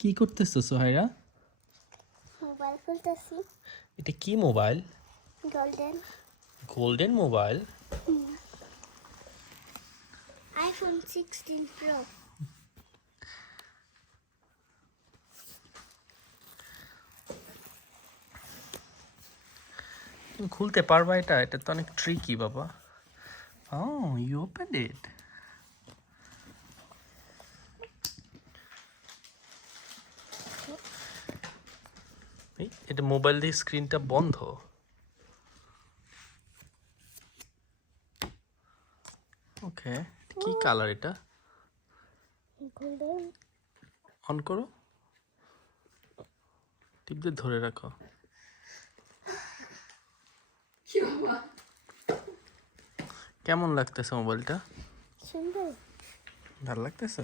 কি করতেছো সোহাইরা? মোবাইল খুলতেছি। এটা কি mobile? Golden golden mobile? IPhone 16 pro. তুমি খুলতে পারবা এটা? এটা তো অনেক ট্রিকি বাবা। ও ইউ ওপেন্ড ইট। এটা মোবাইল দিয়ে স্ক্রিনটা বন্ধ। ওকে, কি কালার এটা? গোল্ডেন। অন করো, টিপ দিয়ে ধরে রাখো। কেমন লাগতেছে মোবাইলটা? সুন্দর। ভালো লাগতেছে?